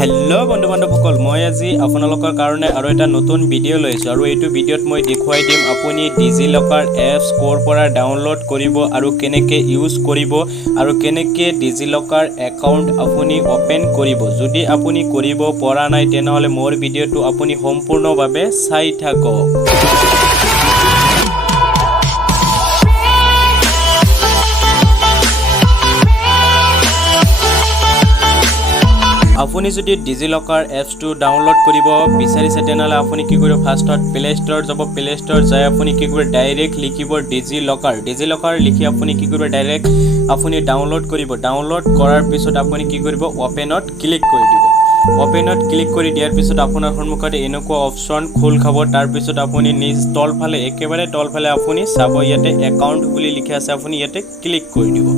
hello बंधु बान्धवসকল মই আজি আপোনালোকৰ কাৰণে আৰু এটা নতুন ভিডিঅ' লৈছো আৰু এইটো ভিডিঅ'ত মই দেখুৱাই দিম আপুনি DigiLocker এপছ কোৰ পৰা ডাউনলোড কৰিব আৰু কেনেকৈ ইউজ কৰিব আৰু কেনেকৈ DigiLocker একাউণ্ট আপুনি ওপেন কৰিব যদি আপুনি কৰিব পৰা নাই তেনেহলে মোৰ ভিডিঅ'টো আপুনি সম্পূৰ্ণভাৱে চাই থাকক আপুনি যদি DigiLocker এপছটো ডাউনলোড কৰিব বিচাৰিছে তেনেহলে আপুনি কি কৰিব ফাৰ্ষ্টত প্লে ষ্ট'ৰ যাব প্লে ষ্ট'ৰ যাই আপুনি কি কৰিব ডাইৰেক্ট লিখিব DigiLocker লিখি আপুনি কি কৰিব ডাইৰেক্ট আপুনি ডাউনলোড কৰিব ডাউনলোড কৰাৰ পিছত আপুনি কি কৰিব ওপেনত ক্লিক কৰি দিব ওপেনত ক্লিক কৰি দিয়াৰ পিছত আপোনাৰ সন্মুখত এনেকুৱা অপচন খোল খাব তাৰ পিছত আপুনি নিজ তলফালে একেবাৰে তলফালে আপুনি চাব ইয়াতে একাউণ্ট বুলি লিখা আছে আপুনি ইয়াতে ক্লিক কৰি দিব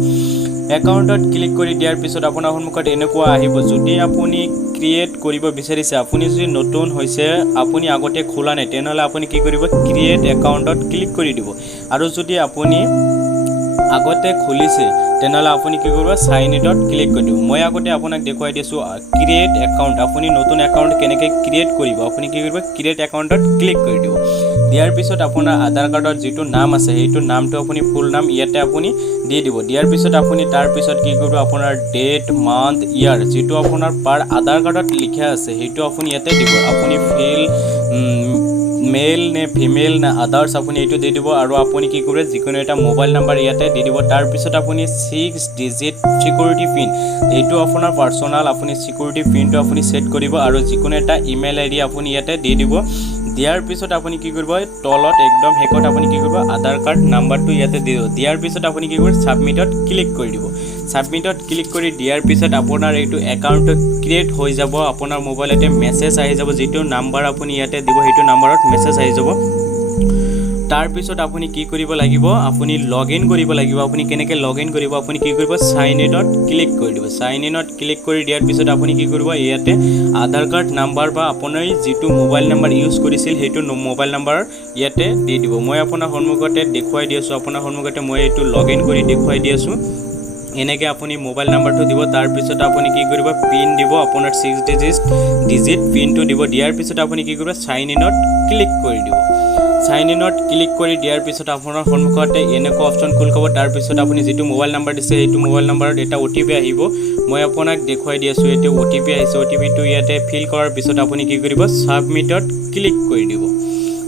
একাউণ্টত ক্লিক কৰি দিয়াৰ পিছত আপোনাৰ সন্মুখত এনেকুৱা আহিব যদি আপুনি ক্ৰিয়েট কৰিব বিচাৰিছে আপুনি যদি নতুন হৈছে আপুনি আগতে খোলা নাই তেনেহলে আপুনি কি কৰিব ক্ৰিয়েট একাউণ্টত ক্লিক কৰি দিব আৰু যদি আপুনি আগতে খুলিছে তেনেহলে আপুনি কি কৰিব সাইন ইনত ক্লিক কৰি দিব মই আগতে আপোনাক দেখুৱাই দিছো ক্ৰিয়েট একাউণ্ট আপুনি নতুন একাউণ্ট কেনেকৈ ক্ৰিয়েট কৰিব আপুনি কি কৰিব ক্ৰিয়েট একাউণ্টত ক্লিক কৰি দিব দিয়াৰ পিছত আপোনাৰ আধাৰ কাৰ্ডৰ যেটো নাম আছে সেইটো নামটো আপুনি ফুল নাম ইয়াতে আপুনি দি দিব দিয়াৰ পিছত আপুনি তাৰ পিছত কি কৰিব আপোনাৰ ডেট মান্থ ইয়াৰ যেটো আপোনাৰ পাৰ আধাৰ কাৰ্ডত লিখা আছে সেইটো আপুনি ইয়াতে দিব আপুনি ফিল মেল নে ফিমেল না আদার্স আপুনি এটো দি দিব আৰু আপুনি কি কৰে যিকোনো এটা মোবাইল নাম্বাৰ ইয়াতে দি দিব তাৰ পিছত আপুনি 6 ডিজিট সিকিউৰিটি পিন এটো আপোনাৰ পাৰ্সোনাল আপুনি সিকিউৰিটি পিনটো আপুনি সেট কৰিব আৰু যিকোনো এটা ইমেইল আইডি আপুনি ইয়াতে দি দিব দিয়াৰ পিছত আপুনি কি কৰিব তলত একদম হেকত আপুনি কি কৰিব আধাৰ কাৰ্ড নাম্বাৰটো ইয়াতে দি দিব দিয়াৰ পিছত আপুনি কি কৰিব সাবমিটত ক্লিক কৰি দিব সাবমিটত ক্লিক কৰি দিয়াৰ পিছত আপোনাৰ এইটো একাউণ্ট ক্ৰিয়েট হৈ যাব আপোনাৰ মোবাইলতে মেছেজ আহি যাব যেটো নাম্বাৰ আপুনি ইয়াতে দিব হেটো নাম্বাৰত মেছেজ আহি যাব তাৰ পিছত আপুনি কি কৰিব লাগিব আপুনি লগইন কৰিব লাগিব আপুনি কেনেকৈ লগইন কৰিব আপুনি কি কৰিব সাইন ইনত ক্লিক কৰি দিব সাইন ইনত ক্লিক কৰি দিয়াৰ পিছত আপুনি কি কৰিব ইয়াতে আধাৰ কাৰ্ড নাম্বাৰ বা আপুনি যেটো মোবাইল নাম্বাৰ ইউজ কৰিছিল হেটো মোবাইল নাম্বাৰ ইয়াতে দি দিব মই আপোনাৰ সন্মুখতে দেখুৱাই দিছো আপোনাৰ সন্মুখতে মই এটো লগইন কৰি দেখুৱাই দিছো এনেকৈ আপুনি মোবাইল নাম্বাৰটো দিব তাৰ পিছত আপুনি কি কৰিব পিন দিব আপোনাৰ 6 ডিজিট পিনটো দিব দিয়াৰ পিছত আপুনি কি কৰিব সাইন ইনত ক্লিক কৰি দিব সাইন ইনত ক্লিক কৰি দিয়াৰ পিছত আপোনাৰ সন্মুখতে এনেকুৱা অপচন খুল খাব তাৰ পিছত আপুনি যেটো মোবাইল নাম্বাৰ দিছে হেটো মোবাইল নাম্বাৰত এটা ওটিপি আহিব মই আপোনাক দেখুৱাই দিছো এটো ওটিপি আহিছে ওটিপিটো ইয়াতে ফিল কৰাৰ পিছত আপুনি কি কৰিব সাবমিটত ক্লিক কৰি দিব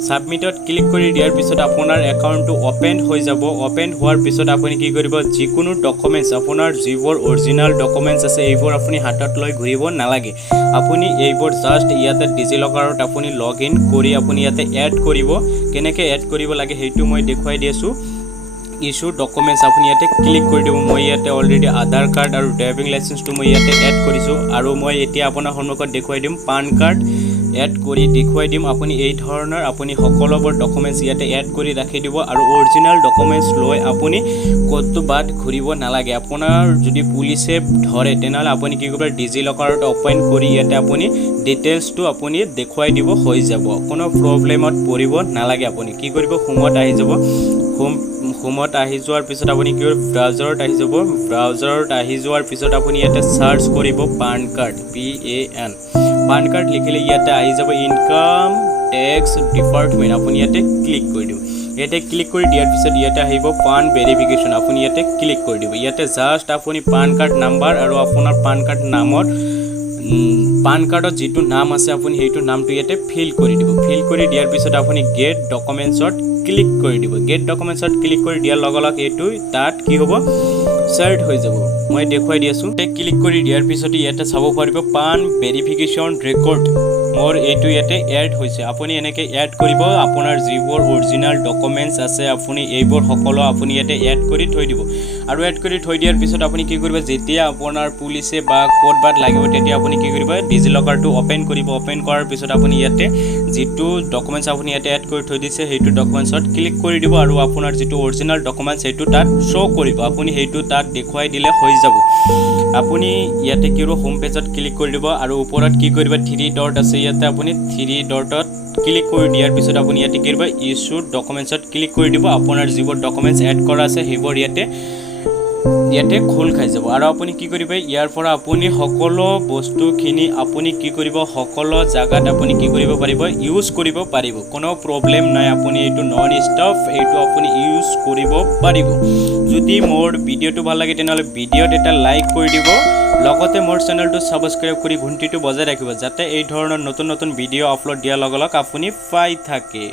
সাবমিটত ক্লিক কৰি দিয়াৰ পিছত আপোনাৰ একাউণ্টটো ওপেন হৈ যাব ওপেন হোৱাৰ পিছত আপুনি কি কৰিব যিকোনো ডকুমেন্টস আপোনাৰ যিবোৰ অৰিজিনাল ডকুমেন্টস আছে এইবোৰ আপুনি হাতত লৈ ঘূৰিব নালাগে আপুনি এইবোৰ জাস্ট ইয়াতে DigiLockerত আপুনি লগইন কৰি আপুনি ইয়াতে এড কৰিব কেনেকৈ এড কৰিব লাগে হেটো মই দেখুৱাই দিছো ইস্যু ডকুমেন্টস আপুনি ইয়াতে ক্লিক কৰি দিব মই ইয়াতে অলৰেডি আধাৰ কাৰ্ড আৰু ড্ৰাইভিং লাইসেন্সটো মই ইয়াতে এড কৰিছো আৰু মই এতিয়া আপোনাৰ সন্মুখত দেখুৱাই দিম পান কাৰ্ড এড কৰি দেখুৱাই দিম আপুনি এই ধৰণৰ আপুনি সকলোবোৰ ডকুমেন্টস ইয়াতে এড কৰি ৰাখি দিব আৰু অৰিজিনাল ডকুমেন্টস লৈ আপুনি কত বাদ ঘূৰিব নালাগে আপোনাৰ যদি পুলিচে ধৰে তেনেহলে আপুনি কি কৰিব DigiLockerত ওপেন কৰি ইয়াতে আপুনি ডিটেইলছটো আপুনি দেখুৱাই দিব হৈ যাব কোনো প্ৰবলেমত পৰিব নালাগে আপুনি কি কৰিব হোমত আহি যাব হোমত আহি যোৱাৰ পিছত আপুনি কি ব্ৰাউজাৰত আহি যাব ব্ৰাউজাৰত আহি যোৱাৰ পিছত আপুনি ইয়াতে সাৰ্চ কৰিব পান কাৰ্ড পান কাৰ্ড লিখিলে ইয়াতে আহি যাব ইনকাম ট্যাক্স ডিপাৰ্টমেন্ট আপুনি ইয়াতে ক্লিক কৰি দিব ইয়াতে ক্লিক কৰি দিয়াৰ পিছত ইয়াতে আহিব পান ভেৰিফিকেশন আপুনি ইয়াতে ক্লিক কৰি দিব ইয়াতে জাস্ট আপুনি পান কাৰ্ড নাম্বাৰ আৰু আপোনাৰ পান কাৰ্ড নামৰ পান কাৰ্ডত যেটো নাম আছে আপুনি হেটো নামটো ইয়াতে ফিল কৰি দিব ফিল কৰি দিয়াৰ পিছত আপুনি গেট ডকুমেন্টছত ক্লিক কৰি দিব গেট ডকুমেন্টছত ক্লিক কৰি দিয়াৰ লগে লগে এটো তাত কি হ'ব সাৰ্ট হৈ যাব মই দেখুৱাই দিছো ক্লিক কৰি দিয়াৰ পিছত ইয়াতে চাব পাৰিব পান ভেৰিফিকেশন ৰেকৰ্ড মোৰ এটো ইয়াতে এড হৈছে আপুনি এনেকৈ এড কৰিব আপোনাৰ যিবোৰ অৰিজিনাল ডকুমেন্টস আছে আপুনি এইবোৰ সকলো আপুনি ইয়াতে এড কৰি থৈ দিব আৰু এড কৰি থৈ দিয়াৰ পিছত আপুনি কি কৰিব যেতিয়া আপোনাৰ পুলিচে বা কোৰ্টবাত লাগিব তেতিয়া আপুনি কি কৰিব DigiLockerটো ওপেন কৰিব ওপেন কৰাৰ পিছত আপুনি ইয়াতে যেটো ডকুমেন্টস আপুনি ইয়াতে এড কৰি থৈ দিছে হেটো ডকুমেন্টছত ক্লিক কৰি দিব আৰু আপোনাৰ যেটো অৰিজিনাল ডকুমেন্টস হেটো তাত শো কৰিব আপুনি হেটো তাত দেখুৱাই দিলে হৈ যাব আপুনি ইয়াতে কি কৰিব হোম পেজত ক্লিক কৰি দিব আৰু ওপৰত কি কৰিব 3 ডট আছে ইয়াতে আপুনি 3 ডটত ক্লিক কৰি দিয়াৰ পিছত আপুনি ইয়াতে কি কৰিব ইস্যু ডকুমেন্টছত ক্লিক কৰি দিব আপোনাৰ যিবোৰ ডকুমেন্টস এড কৰা আছে হেবোৰ ইয়াতে ইয়াতে খোল খাই যাব আৰু আপুনি কি কৰিব ইয়াৰ পৰা আপুনি সকলো বস্তুখিনি আপুনি কি কৰিব সকলো জায়গাত আপুনি কি কৰিব পাৰিব ইউজ কৰিব পাৰিব কোনো প্ৰবলেম নাই আপুনি এইটো নন ষ্টপ এইটো আপুনি ইউজ কৰিব পাৰিব যদি মোৰ ভিডিওটো ভাল লাগে তেনহলে ভিডিওত এটা লাইক কৰি দিব লগতে মোৰ চেনেলটো সাবস্ক্ৰাইব কৰি ঘণ্টিটো বজাই ৰাখিব যাতে এই ধৰণৰ নতুন নতুন ভিডিও আপলোড দিয়াৰ লগে লগে আপুনি পাই থাকে